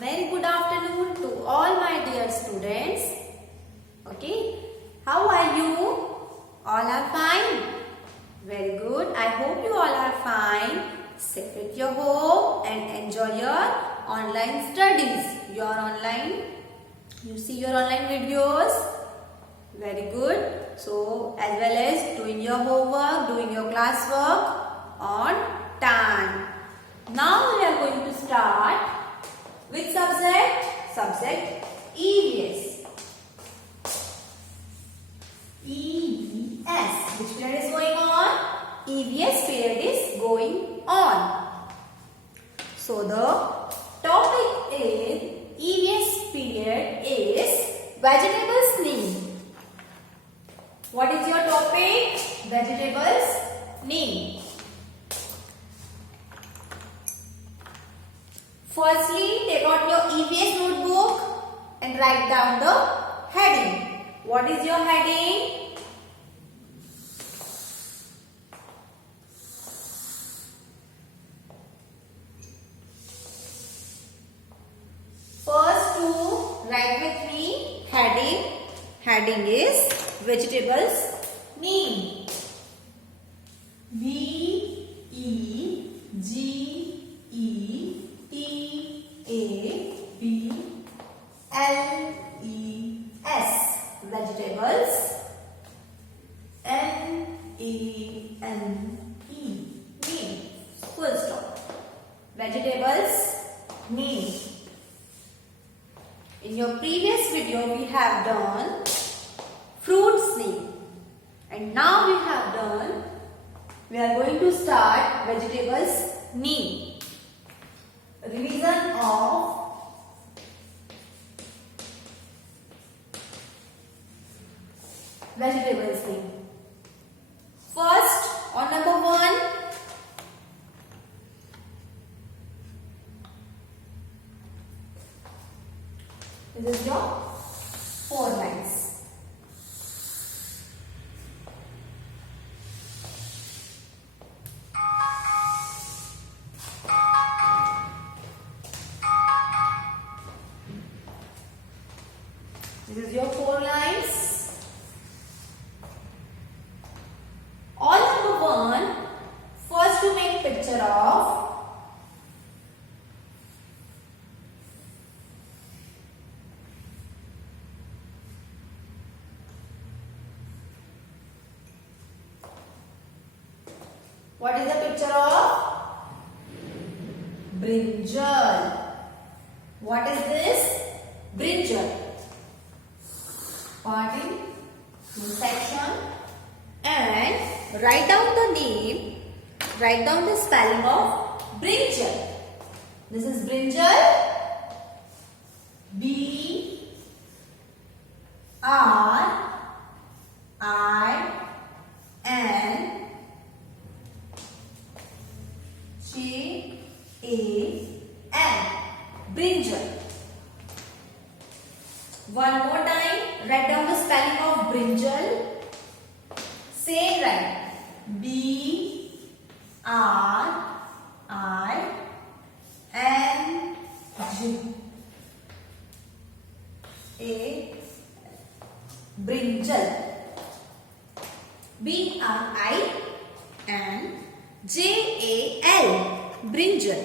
Very good afternoon to all my dear students. Okay, how are you? All are fine? Very good. I hope you all are fine. Sit at your home and enjoy your online studies. You see your online videos. Very good. So, as well as doing your homework, doing your classwork on time. Now we are going to start with subject? Subject EVS. EVS. Which period is going on? EVS period is going on. So the topic in EVS period is vegetables name. What is your topic? Vegetables name. Firstly, take out your EVS notebook and write down the heading. What is your heading? First two, write with me heading. Heading is vegetables name. Vegetables. Name. Name. Full stop. Vegetables name. In your previous video we have done fruits name. And now we are going to start vegetables name. Revision of vegetables name. First, on number 1, this is your 4 lines. This is your 4 lines. On number 1, first you make picture of what is the picture of? Brinjal. What is this? Brinjal. Part in section and write down the name, write down the spelling of brinjal. This is brinjal. B-R-I-N-J-A-L. Brinjal. One more time, write down the spelling of brinjal. Same right. B-R-I-N-J-A. Brinjal. B-R-I-N-J-A-L. Brinjal.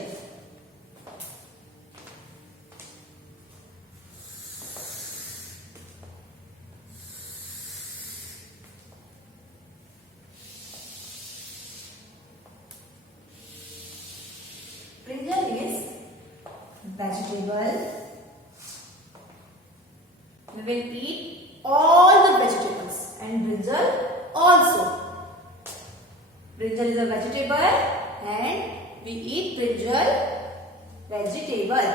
Brinjal is vegetable. We will eat all the vegetables and brinjal also. Brinjal is a vegetable and we eat brinjal vegetable.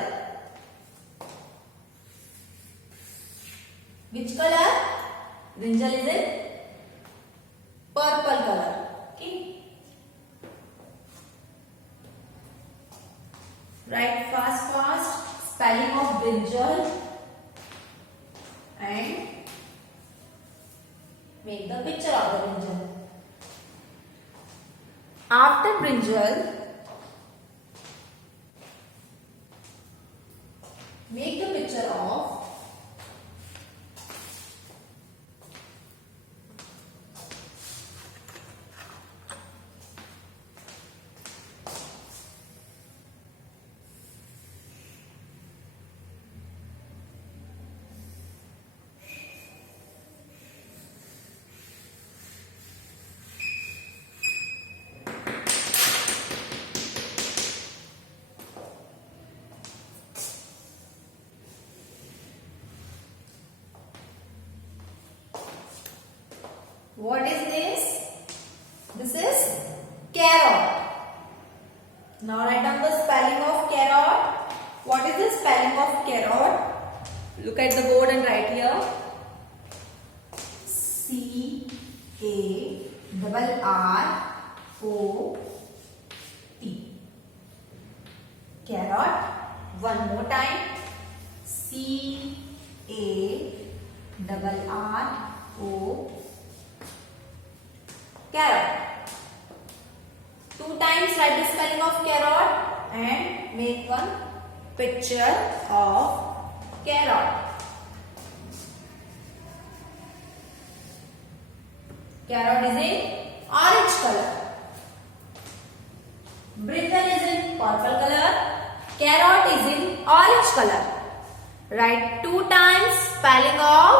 Which color? Brinjal is in purple color. Okay. Write fast spelling of brinjal and make the picture of the brinjal. After brinjal, Make the picture of what is this? This is carrot. Now write down the spelling of carrot. What is the spelling of carrot? Look at the board and write here. C-A-R-R-O-T. Carrot. One more time. C-A-R-R-O-T. Carrot. Two times write the spelling of carrot and make one picture of carrot. Carrot is in orange color. Brinjal is in purple color. Carrot is in orange color. Write two times spelling of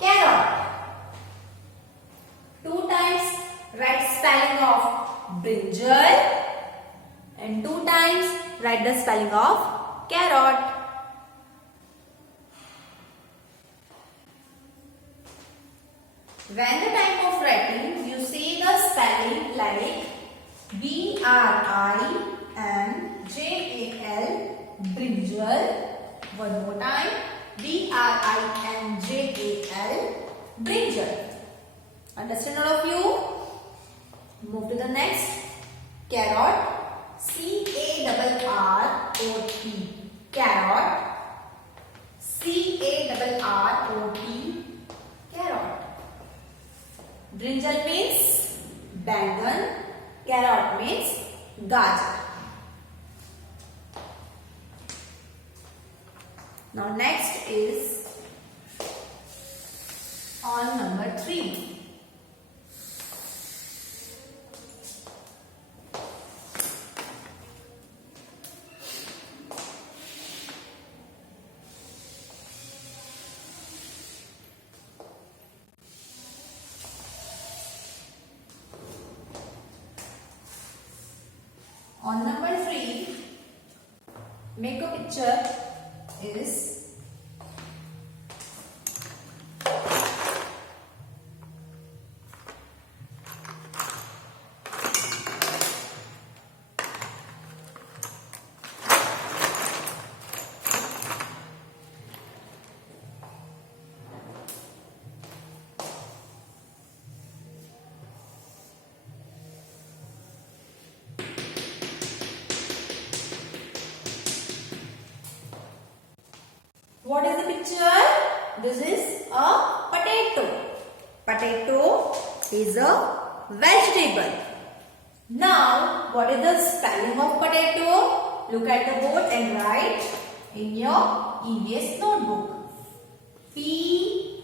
carrot. Two times write spelling of brinjal and two times write the spelling of carrot. When the time of writing, you say the spelling like B-R-I-N-J-A-L, brinjal. One more time, B-R-I-N-J-A-L, brinjal. Understand all of you? Move to the next. Carrot. C-A-R-R-O-T. Carrot. C-A-R-R-O-T. Carrot. Brinjal means bangan. Carrot means gajar. Now next is on number 3. On number 3, make a picture is what is the picture? This is a potato. Potato is a vegetable. Now, what is the spelling of potato? Look at the board and write in your EVS notebook. P-O-T-A-T-O,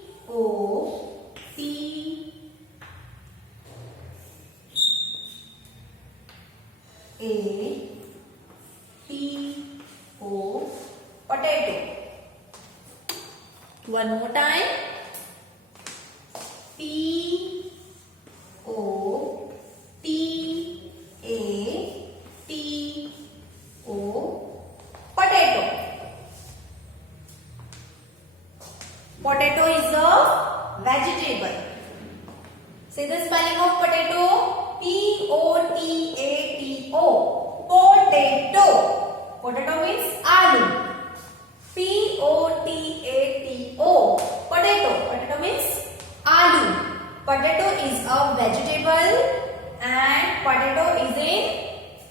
potato. One more time. P-O-T-A-T-O, potato. Potato is a vegetable. Say the spelling of potato. P-O-T-A-T-O. Potato. Potato means aloo. P-O-T-A-T-O. Potato. Potato means aloo. Potato is a vegetable and potato is in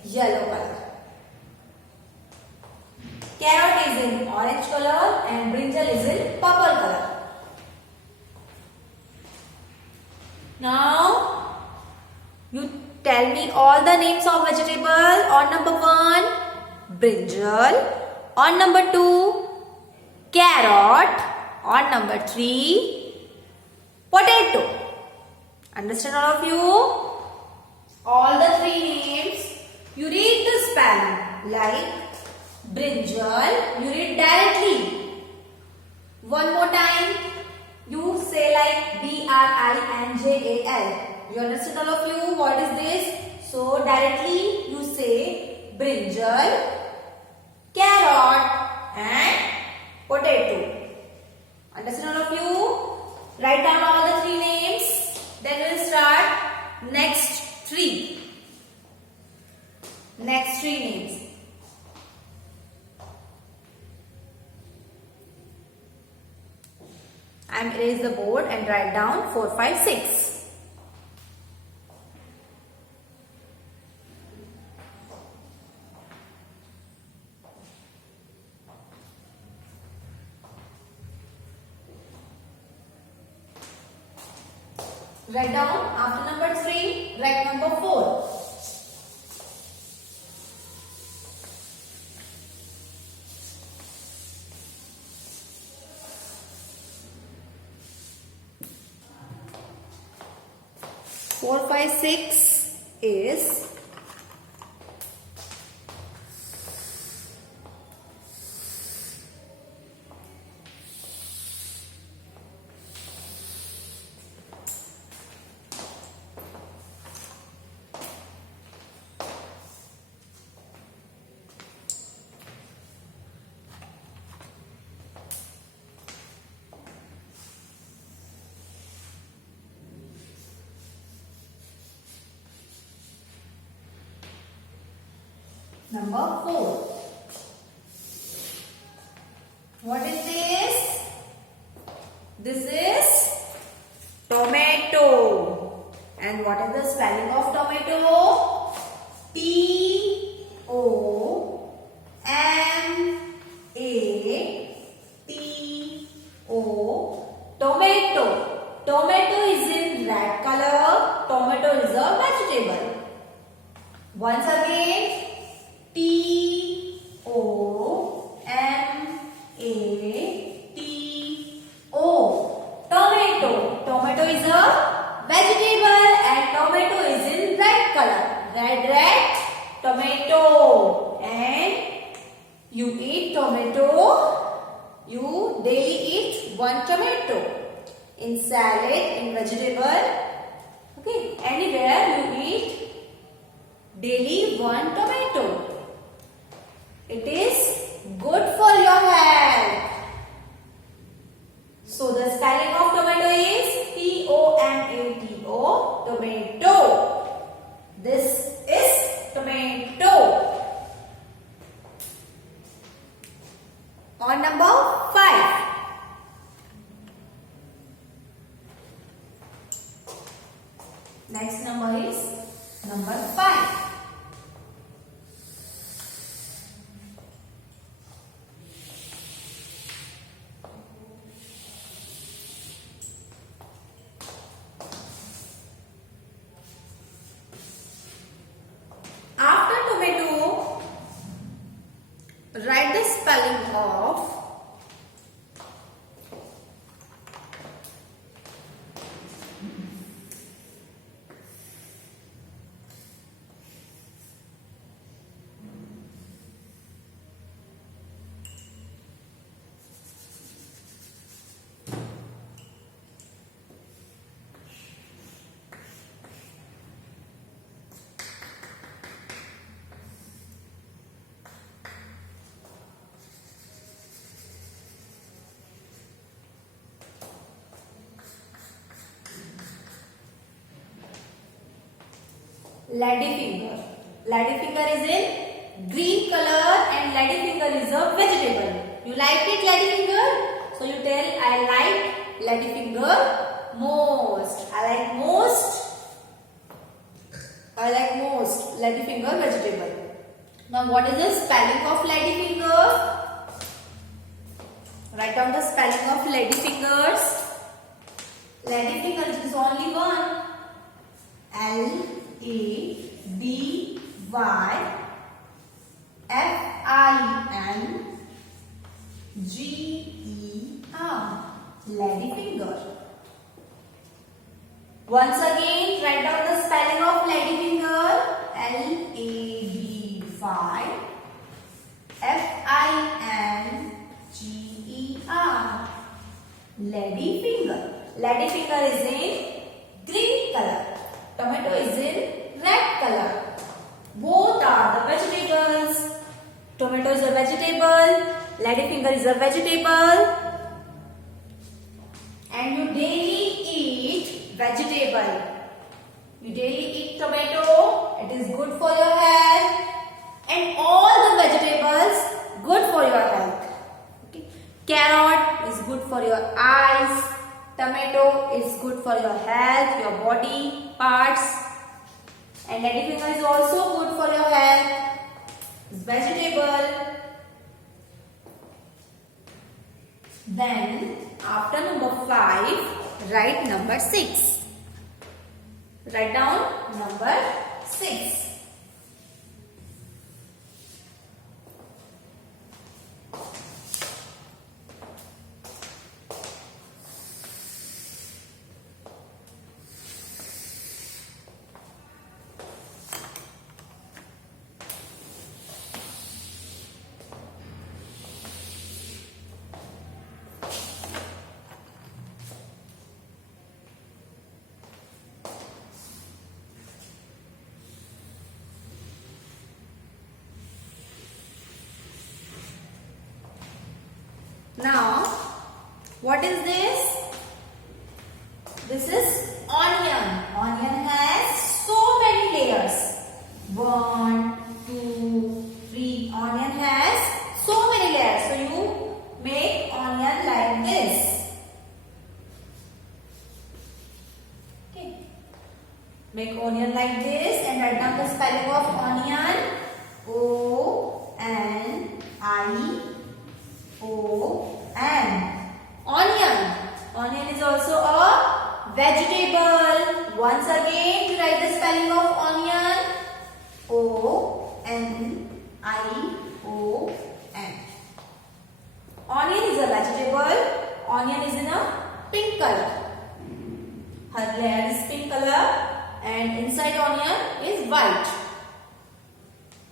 yellow color. Carrot is in orange color and brinjal is in purple color. Now, you tell me all the names of vegetable. On number 1, brinjal. On number 2, carrot. On number 3, potato. Understand all of you? All the 3 names, you read the spelling. Like brinjal, you read directly. One more time, you say like BRINJAL. You understand all of you? What is this? So directly you say brinjal, carrot and potato. Understand all of you? Write down all the 3 names. Then we'll start next 3. Next 3 names. And erase the board and write down 4, 5, 6. Write down after number 3, write number 4. Four, 5, 6 is number 4. What is this? This is tomato. And what is the spelling of tomato? T-O-M-A-T-O. Tomato. Tomato is in red color. Tomato is a vegetable. Once again, T-O-M-A-T-O. Tomato. Tomato is a vegetable and tomato is in red color. Red tomato. And you eat tomato. You daily eat 1 tomato. In salad, in vegetable. Okay. Anywhere you eat daily 1 tomato. It is good for your health. So the spelling of tomato is T-O-M-A-T-O. Tomato. This is tomato. On number 5. Next number is number 5. Write the spelling of ladyfinger. Ladyfinger is in green color and ladyfinger is a vegetable. You like it, ladyfinger? So you tell, I like ladyfinger most. I like most ladyfinger vegetable. Now what is the spelling of ladyfinger? Write down the spelling of ladyfingers. Ladyfingers is only one. L-A-D-Y-F-I-N G-E-R. Ladyfinger. Once again, write down the spelling of ladyfinger. L-A-D-Y F-I-N-G-E-R. Ladyfinger. Ladyfinger is in green color. Tomato is in red color. Both are the vegetables. Tomato is a vegetable. Ladyfinger is a vegetable. And you daily eat vegetable. You daily eat tomato. It is good for your health. And all the vegetables good for your health. Okay. Carrot is good for your eyes. Tomato is good for your health, your body parts. And ladyfinger is also good for your health. It's vegetable. Then after number 5, write number 6. Write down number 6. Now, what is this? This is onion. Onion has so many layers. 1, 2, 3. Onion has so many layers. So you make onion like this. Okay. Make onion like this and write down the spelling of onion. O-N-I-O-N. Onion. Onion is also a vegetable. Once again, write the spelling of onion. O-N-I-O-N. Onion is a vegetable. Onion is in a pink color. Her layer is pink color and inside onion is white.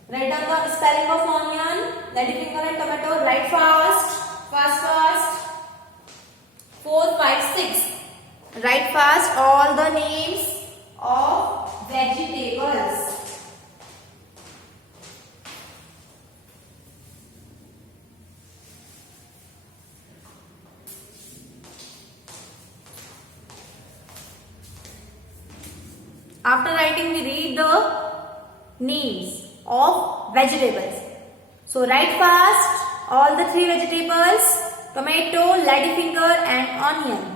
Write down the spelling of onion, ladyfinger and tomato. Write fast. Fast. 4, 5, 6. Write fast all the names of vegetables. After writing, we read the names of vegetables. So write fast all the 3 vegetables: tomato, ladyfinger and onion.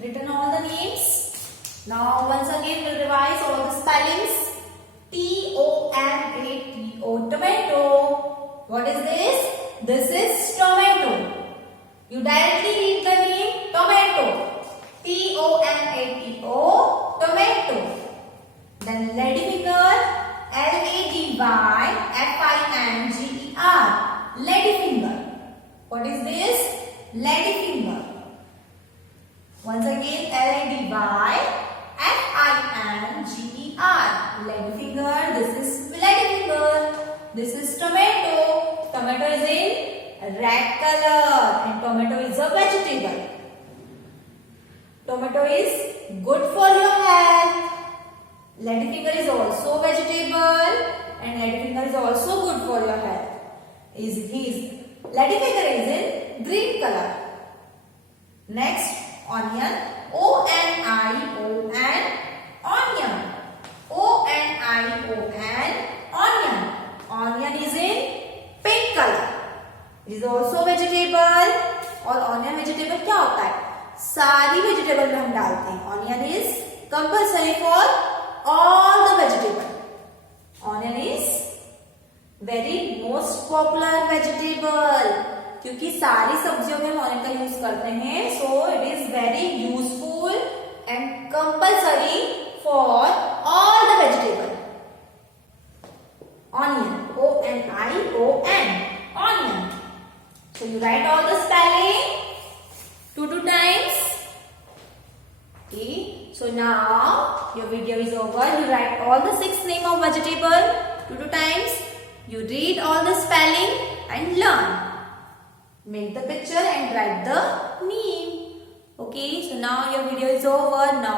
Written all the names. Now once again we'll revise all the spellings. T-O-M-A-T-O, tomato. What is this? This is tomato. You directly read the name tomato. T-O-M-A-T-O, tomato. Then ladyfinger, L-A-D-Y-F-I-N-G-E-R, ladyfinger. What is this? Ladyfinger. Once again, L-A-D-Y-F-I-N-G-E-R, ladyfinger. This is ladyfinger. This is tomato. Tomato is in red color and tomato is a vegetable. Tomato is good for your health. Ladyfinger is also vegetable and ladyfinger is also good for your health. Ladyfinger is in green color. Next, Onion. O-N-I-O-N. Onion. O-N-I-O-N. Onion. Onion is in pink color. It is also vegetable. और onion vegetable क्या होता है? सारी vegetable में हम डालते हैं. Onion is compulsory for all the vegetable. Onion is very most popular vegetable, क्योंकि सारी सब्जियों में हम ऑनियन का यूज करते हैं. So it is very useful and compulsory for all the vegetable. Onion. O-N-I-O-N. Onion. So you write all the spelling 2 times. Okay. So now your video is over. You write all the 6 name of vegetable 2 times. You read all the spelling and learn. Make the picture and write the name. Okay. So now your video is over. Now